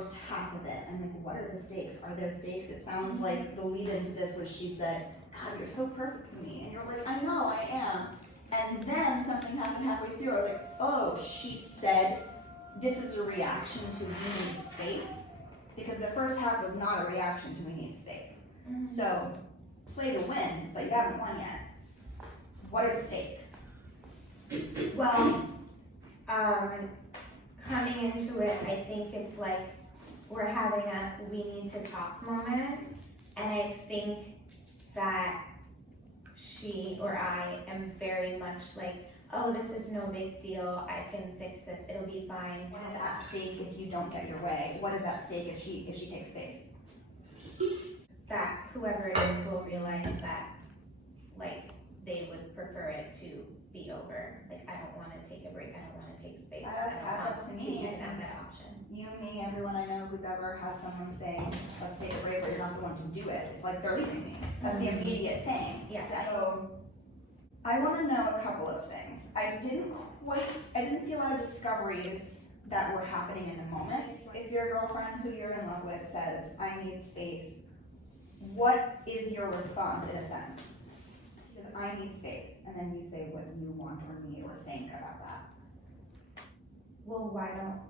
first half of it. I'm like, what are the stakes? Are there stakes? It sounds like the lead into this was she said, God, you're so perfect to me. And you're like, I know, I am. And then something happened halfway through. I was like, oh, she said this is a reaction to we need space. Because the first half was not a reaction to we need space. Mm-hmm. So play to win, but you haven't won yet. What are the stakes? Well, coming into it, I think it's like we're having a we need to talk moment, and I think that she or I am very much like, oh, this is no big deal, I can fix this, it'll be fine. What is at stake if you don't get your way? What is at stake if she takes space? That whoever it is will realize that, like, they would prefer it to be over. Like, I don't want to take a break, I don't want to take space. That's up to me. Even have that option. You, me, everyone I know who's ever had someone say, let's take a break, but you're not the one to do it. It's like they're leaving me. That's the immediate thing. Yes. So I want to know a couple of things. I didn't see a lot of discoveries that were happening in the moment. If your girlfriend who you're in love with says, I need space, what is your response in a sense? She says, I need space. And then you say what you want or need or think about that. Well, why don't,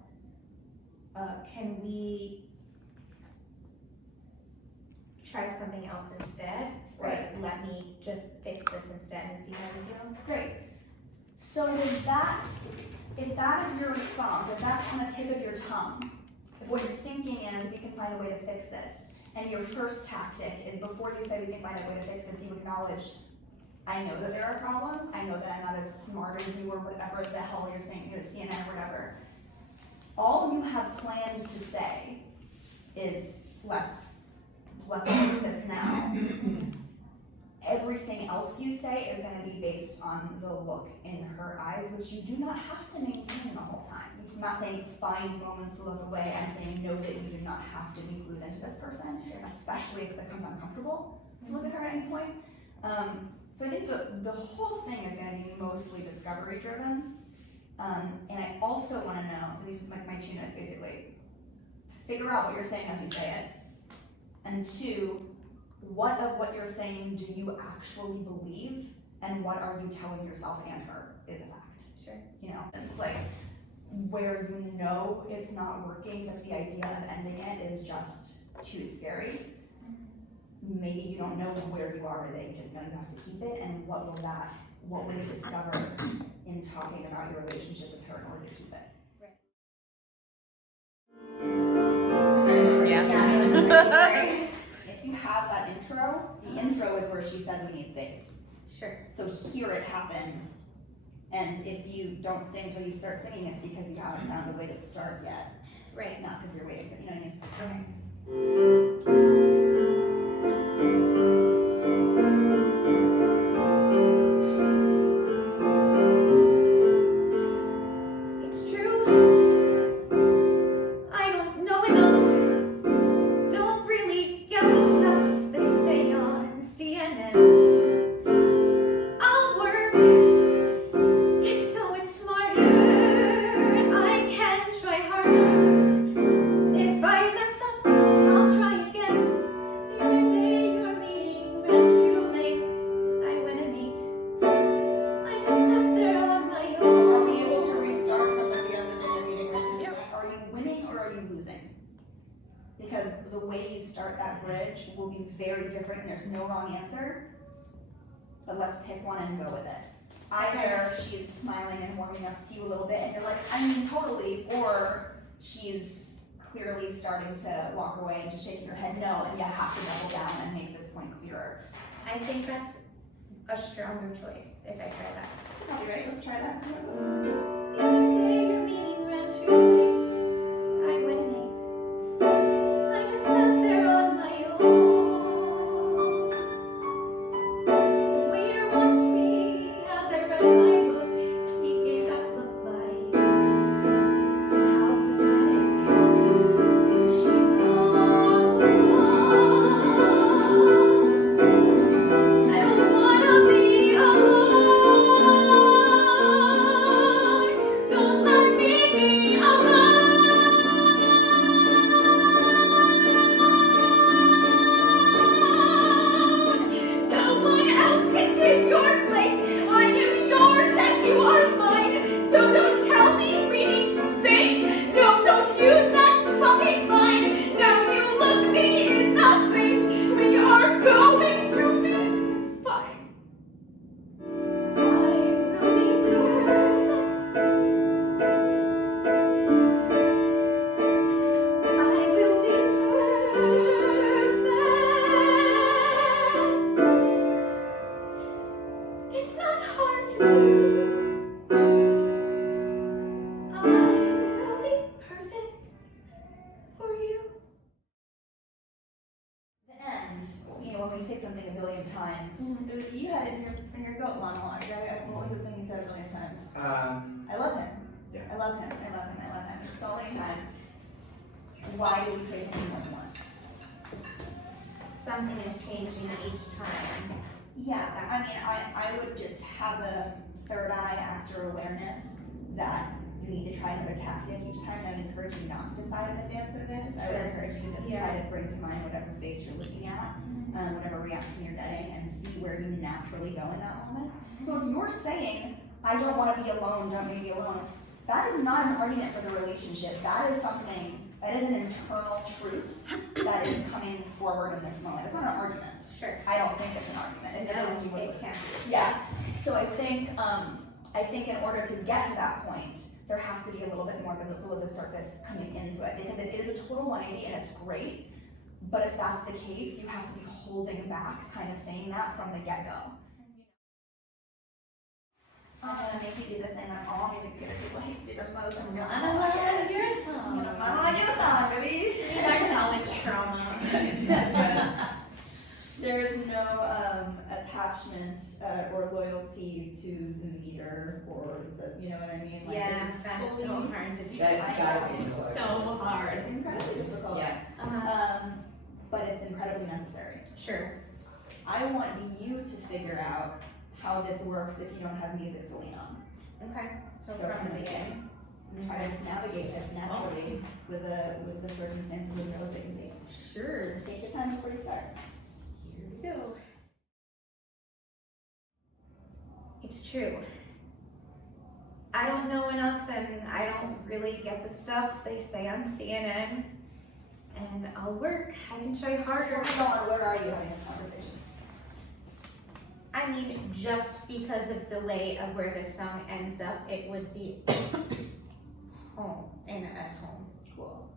can we try something else instead? Right. Or let me just fix this instead and see how we go? Great. So if that is your response, if that's on the tip of your tongue, if what you're thinking is we can find a way to fix this, and your first tactic is before you say we can find a way to fix this, you acknowledge, I know that there are problems, I know that I'm not as smart as you or whatever the hell you're saying, you're at CNN or whatever. All you have planned to say is, let's fix this now. Everything else you say is going to be based on the look in her eyes, which you do not have to maintain the whole time. I'm not saying find moments to look away. I'm saying know that you do not have to be glued into this person, especially if it becomes uncomfortable to look at her at any point. So I think the whole thing is going to be mostly discovery driven. And I also want to know, so these are my 2 notes basically. Figure out what you're saying as you say it. And 2, what of what you're saying do you actually believe, and what are you telling yourself and her is a fact? Sure. You know, it's like where you know it's not working, that the idea of ending it is just too scary. Maybe you don't know where you are, that you just know you have to keep it, and what will you discover in talking about your relationship with her in order to keep it? Yeah. If you have that intro, the intro is where she says we need space. Sure. So hear it happen, and if you don't sing until you start singing, it's because you haven't found a way to start yet. Right. Not because you're waiting for, you know what I mean? Okay. It's true, I don't know enough, don't really get the stuff they say on CNN. I'll work, get so much smarter, I can try harder. If I mess up, I'll try again. The other day your meeting ran too late, I went and ate. I just sat there on my own. Are we able to restart from the other day of meeting right to Are you winning or are you losing? Because the way you start that bridge will be very different, and there's no wrong answer. But let's pick one and go with it. Either she's smiling and warming up to you a little bit, and you're like, I mean, totally, or she's clearly starting to walk away and just shaking her head no, and you have to double down and make this point clearer. I think that's a stronger choice if I try that. All right, let's try that and see how it goes. The other day your meeting ran too late, I went and ate. I just sat there on my own. The waiter watched me as I read my book. He gave that look like, how pathetic. She's all alone. I don't wanna be alone. Don't let me be alone. I will be perfect for you. The end, you know, when we say something a billion times, you had it in your goat monologue, right? What was the thing you said a billion times? I love him. Yeah. I love him. I love him. I love him. So many times. Why do we say something more than once? Something is changing each time. Yeah, I mean, I would just have a third eye after awareness that you need to try another tactic each time. I would encourage you not to decide in advance what it is. I would Sure. encourage you to just try to bring to mind whatever face you're looking at, whatever reaction you're getting, and see where you naturally go in that moment. So if you're saying, I don't want to be alone, don't make me alone, that is not an argument for the relationship. That is something, that is an internal truth that is coming forward in this moment. It's not an argument. Sure. I don't think it's an argument. If it is, you would it lose. can't. Yeah, so I think in order to get to that point, there has to be a little bit more below the surface coming into it, because it is a total 180 and it's great, but if that's the case, you have to be holding back, kind of saying that from the get-go. I'm gonna make you do the thing that all music theater people hate to do the most. I'm gonna monologue Monologue it. your I'm song. gonna monologue you a song, baby. My college trauma. There is no attachment or loyalty to the meter or the, you know what I mean? Like, Yeah, this is that's fully- so hard to do. That's I gotta be know, so it's hard. hard. It's incredibly difficult. Yeah. But it's incredibly necessary. Sure. I want you to figure out how this works if you don't have music to lean on. Okay. So So from the beginning. Try to just navigate this naturally with the circumstances and those that can be. Sure. Take your time before you start. Here we go. It's true. I don't know enough and I don't really get the stuff they say on CNN. And I'll work. I can try harder. Before we go on, where are you having this conversation? I mean, just because of the way of where the song ends up, it would be home, at home. Cool.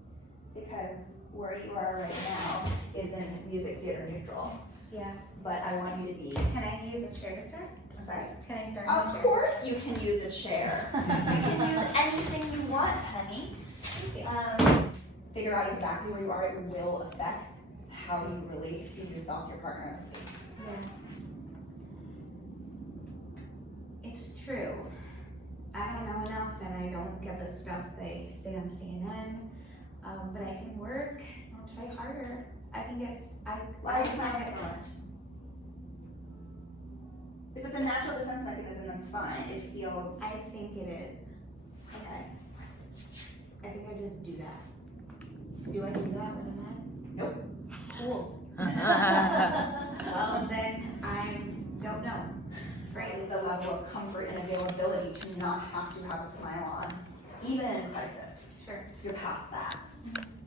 Because where you are right now isn't music theater neutral, Yeah. but I want you to be. Can I use this chair to start? I'm sorry. Can I start? in the Of chair? course you can use a chair. You can use anything you want, honey. Thank you. Figure out exactly where you are. It will affect how you relate to yourself, your partner, in the space. It's true. I don't know enough and I don't get the stuff they say on CNN. But I can work. I'll try harder. I can get. Why are you smiling so much? If it's a natural defense mechanism, that's fine. It feels I think it is. okay. I think I just do that. Do I do that when I'm mad? Nope. Cool. Well, then I don't know. Right, is the level of comfort and availability to not have to have a smile on, even in crisis. Sure. You're past that.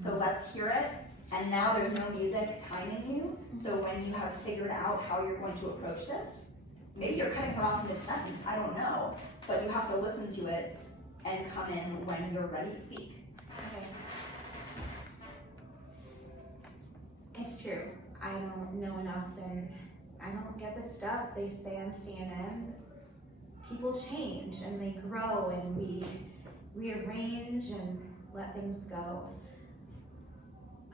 So let's hear it. And now there's no music timing you. So when you have figured out how you're going to approach this, maybe you're cutting her off mid-sentence, I don't know. But you have to listen to it and come in when you're ready to speak. Okay. It's true. I don't know enough and I don't get the stuff they say on CNN. People change and they grow and we rearrange and let things go.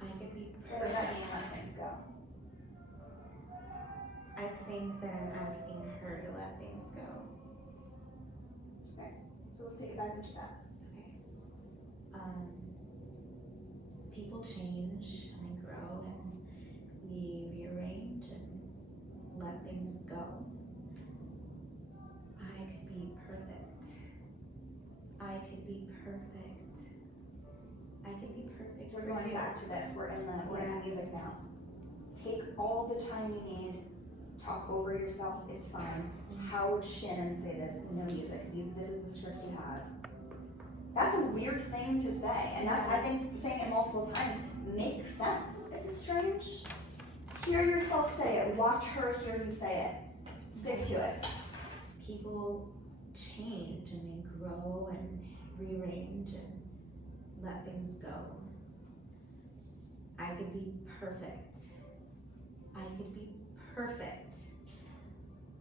I could be What does that mean, perfect. let things go? I think that I'm asking her to let things go. So let's take it back into that. People change and they grow and we rearrange and let things go. I could be perfect. I could be perfect. I could be perfect. We're for going you. back to this, we're in the music now. Take all the time you need, talk over yourself, it's fine. How would Shannon say this? No music, this is the script you have. That's a weird thing to say, and that's, I think, saying it multiple times makes sense. It's strange. Hear yourself say it, watch her hear you say it. Stick to it. People change and they grow and rearrange and let things go. I could be perfect. I could be perfect.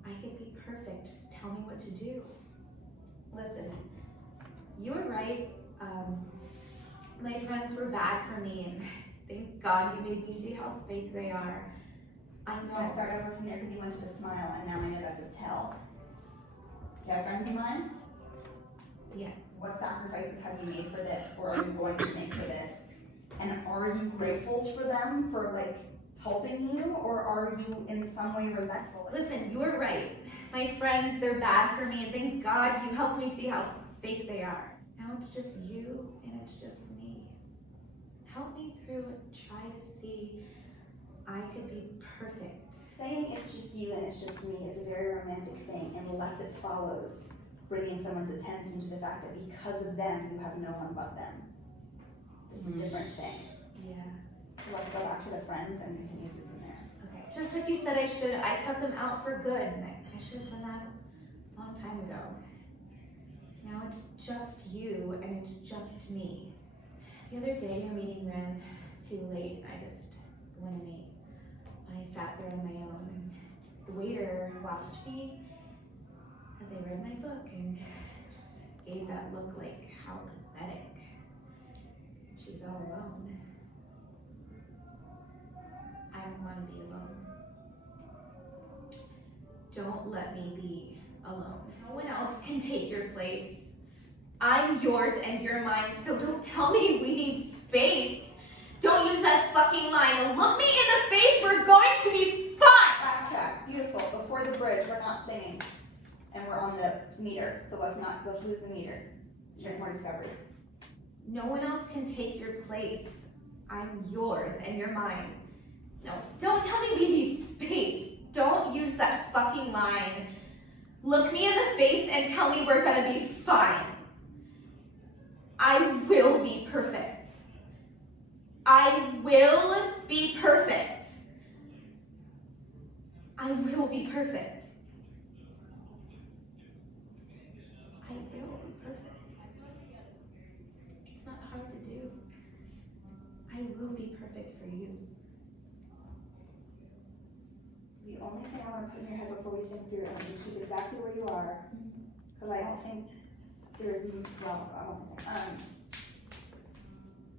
I could be perfect. Just tell me what to do. Listen, you were right. My friends were bad for me, and thank God you made me see how fake they are. I I'm gonna know. start over from there because you went to the smile and now I know that's a tell. Do you have friends in mind? Yes. What sacrifices have you made for this or are you going to make for this? And are you grateful for them for like helping you or are you in some way resentful? Listen, you were right. My friends, they're bad for me, and thank God you helped me see how fake they are. Now it's just you, and it's just me. Help me through and try to see I could be perfect. Saying it's just you and it's just me is a very romantic thing unless it follows bringing someone's attention to the fact that because of them, you have no one but them. It's a different thing. Yeah. So let's go back to the friends and continue from there. Okay. Just like you said I cut them out for good, and I should have done that a long time ago. Now it's just you, and it's just me. The other day, your meeting ran too late. I just went and ate. I sat there on my own, and the waiter watched me as I read my book and just gave that look like, how pathetic. She's all alone. I don't want to be alone. Don't let me be alone. No one else can take your place. I'm yours and you're mine, so don't tell me we need space. Don't use that fucking line and look me in the face. We're going to be fine. Backtrack, beautiful. Before the bridge, we're not singing. And we're on the meter, so let's lose the meter. Share more discoveries. No one else can take your place. I'm yours and you're mine. No, don't tell me we need space. Don't use that fucking line. Look me in the face and tell me we're gonna be fine. I will be perfect. I will be perfect. I will be perfect. I will be perfect. It's not hard to do. I will be perfect for you. The only thing I want to put in your head before we sing through, I want you to keep exactly where you are, because I don't think there's, well,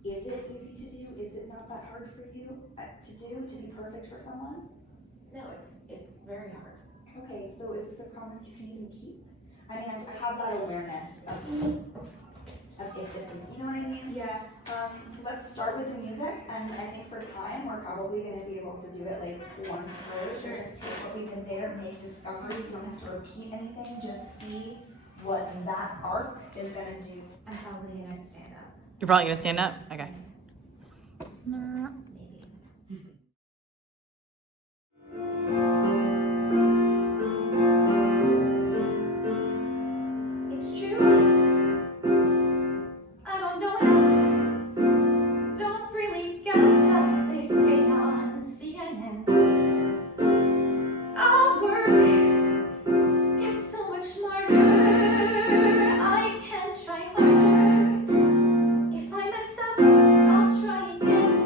is it easy to do? Is it not that hard for you to be perfect for someone? No, it's very hard. Okay, so is this a promise you can even keep? I mean, I just have that awareness of if this is, you know what I mean? Yeah. Let's start with the music, and I think for time, we're probably gonna be able to do it like once first. Sure. Just take what we did there, make discoveries, you don't have to repeat anything, just see what that arc is gonna do. I'm probably gonna stand up. You're probably gonna stand up? Okay. Maybe. It's true. I don't know enough. Don't really get the stuff they say on CNN. I'll work, get so much smarter. I can try harder. If I mess up, I'll try again.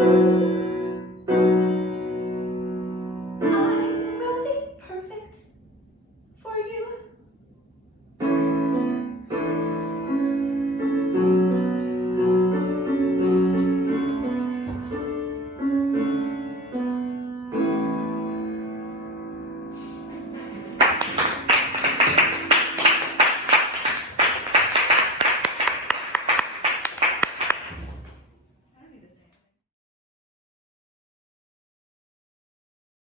to